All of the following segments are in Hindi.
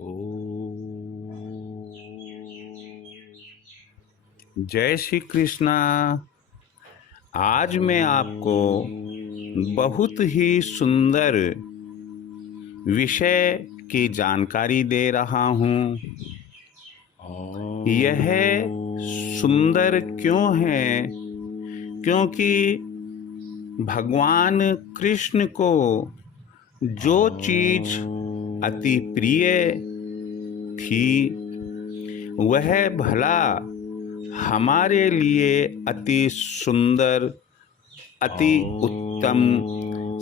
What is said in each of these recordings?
ओ जय श्री कृष्णा। आज मैं आपको बहुत ही सुंदर विषय की जानकारी दे रहा हूँ। यह सुंदर क्यों है? क्योंकि भगवान कृष्ण को जो चीज अति प्रिय थी वह भला हमारे लिए अति सुंदर, अति उत्तम,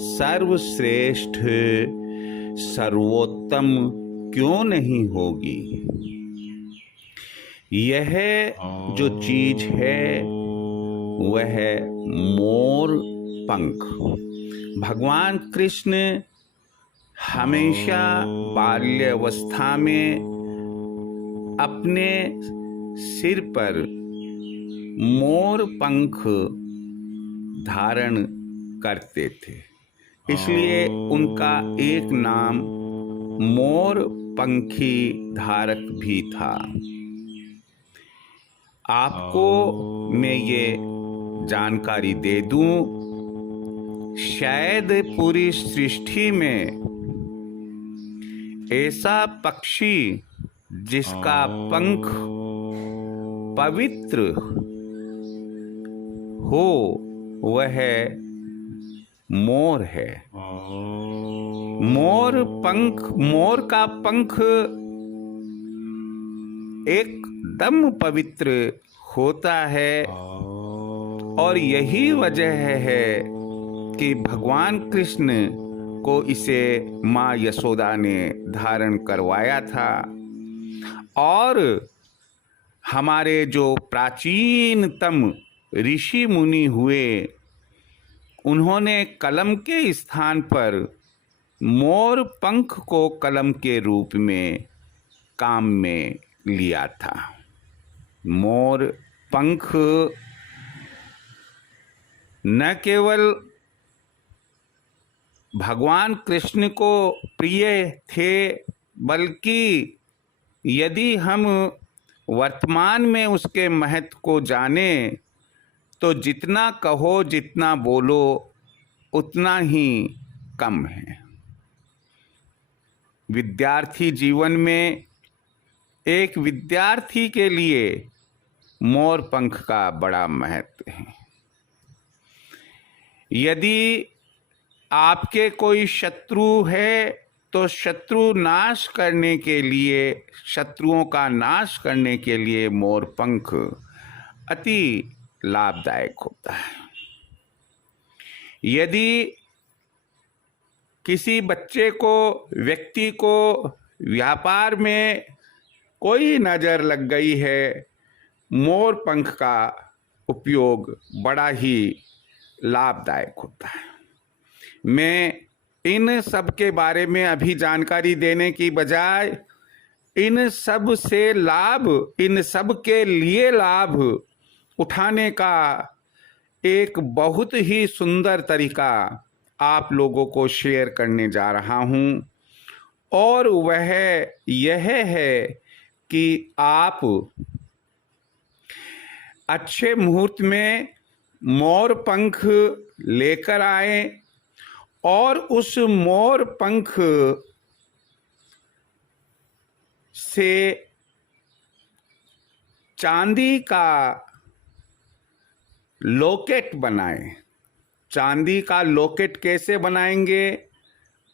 सर्वश्रेष्ठ, सर्वोत्तम क्यों नहीं होगी? यह जो चीज है वह मोर पंख। भगवान कृष्ण हमेशा बाल्यावस्था में अपने सिर पर मोर पंख धारण करते थे, इसलिए उनका एक नाम मोर पंखी धारक भी था। आपको मैं ये जानकारी दे दूं, शायद पूरी सृष्टि में ऐसा पक्षी जिसका पंख पवित्र हो वह मोर है। मोर का पंख एकदम पवित्र होता है और यही वजह है कि भगवान कृष्ण को इसे माँ यशोदा ने धारण करवाया था। और हमारे जो प्राचीनतम ऋषि मुनि हुए, उन्होंने कलम के स्थान पर मोर पंख को कलम के रूप में काम में लिया था। मोर पंख न केवल भगवान कृष्ण को प्रिय थे, बल्कि यदि हम वर्तमान में उसके महत्व को जाने तो जितना कहो, जितना बोलो उतना ही कम है। विद्यार्थी जीवन में एक विद्यार्थी के लिए मोर पंख का बड़ा महत्व है। यदि आपके कोई शत्रु है तो शत्रु नाश करने के लिए, शत्रुओं का नाश करने के लिए मोर पंख अति लाभदायक होता है। यदि किसी बच्चे को, व्यक्ति को व्यापार में कोई नज़र लग गई है, मोर पंख का उपयोग बड़ा ही लाभदायक होता है। मैं इन सब के बारे में अभी जानकारी देने की बजाय इन सब से लाभ, इन सब के लिए लाभ उठाने का एक बहुत ही सुंदर तरीका आप लोगों को शेयर करने जा रहा हूं, और वह यह है कि आप अच्छे मुहूर्त में मोर पंख लेकर आए और उस मोर पंख से चांदी का लॉकेट बनाएं। चांदी का लॉकेट कैसे बनाएंगे?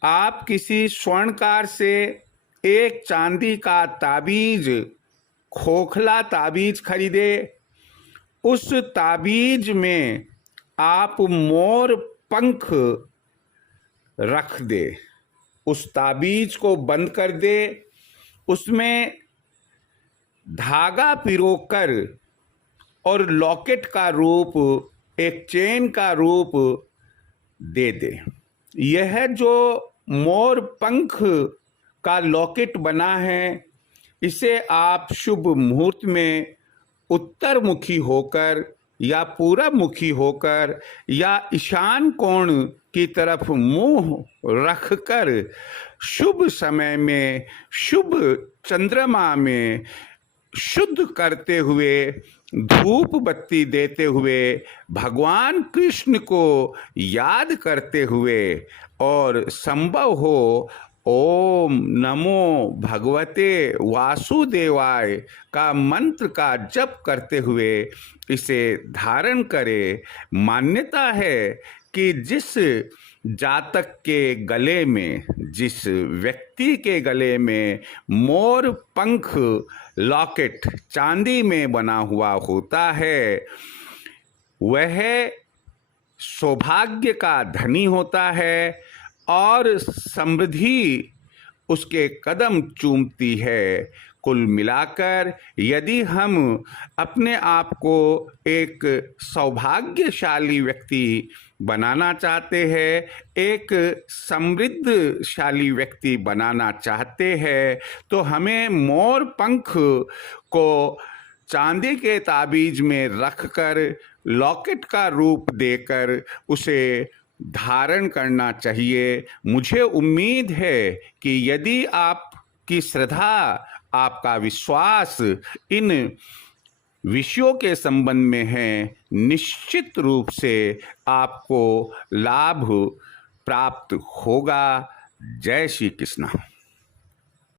आप किसी स्वर्णकार से एक चांदी का ताबीज, खोखला ताबीज खरीदे। उस ताबीज में आप मोर पंख रख दे, उस ताबीज को बंद कर दे, उसमें धागा पिरोकर और लॉकेट का रूप, एक चेन का रूप दे दे। यह जो मोर पंख का लॉकेट बना है, इसे आप शुभ मुहूर्त में उत्तरमुखी होकर या पूरबमुखी होकर या ईशान कोण की तरफ मुंह रखकर शुभ समय में, शुभ चंद्रमा में शुद्ध करते हुए, धूप बत्ती देते हुए, भगवान कृष्ण को याद करते हुए और संभव हो ओम नमो भगवते वासुदेवाय का मंत्र का जप करते हुए इसे धारण करें। मान्यता है कि जिस जातक के गले में, जिस व्यक्ति के गले में मोर पंख लॉकेट चांदी में बना हुआ होता है, वह सौभाग्य का धनी होता है और समृद्धि उसके कदम चूमती है। कुल मिलाकर यदि हम अपने आप को एक सौभाग्यशाली व्यक्ति बनाना चाहते हैं, एक समृद्धशाली व्यक्ति बनाना चाहते हैं, तो हमें मोर पंख को चांदी के ताबीज में रखकर लॉकेट का रूप देकर उसे धारण करना चाहिए। मुझे उम्मीद है कि यदि आपकी श्रद्धा, आपका विश्वास इन विषयों के संबंध में है, निश्चित रूप से आपको लाभ प्राप्त होगा। जय श्री कृष्ण।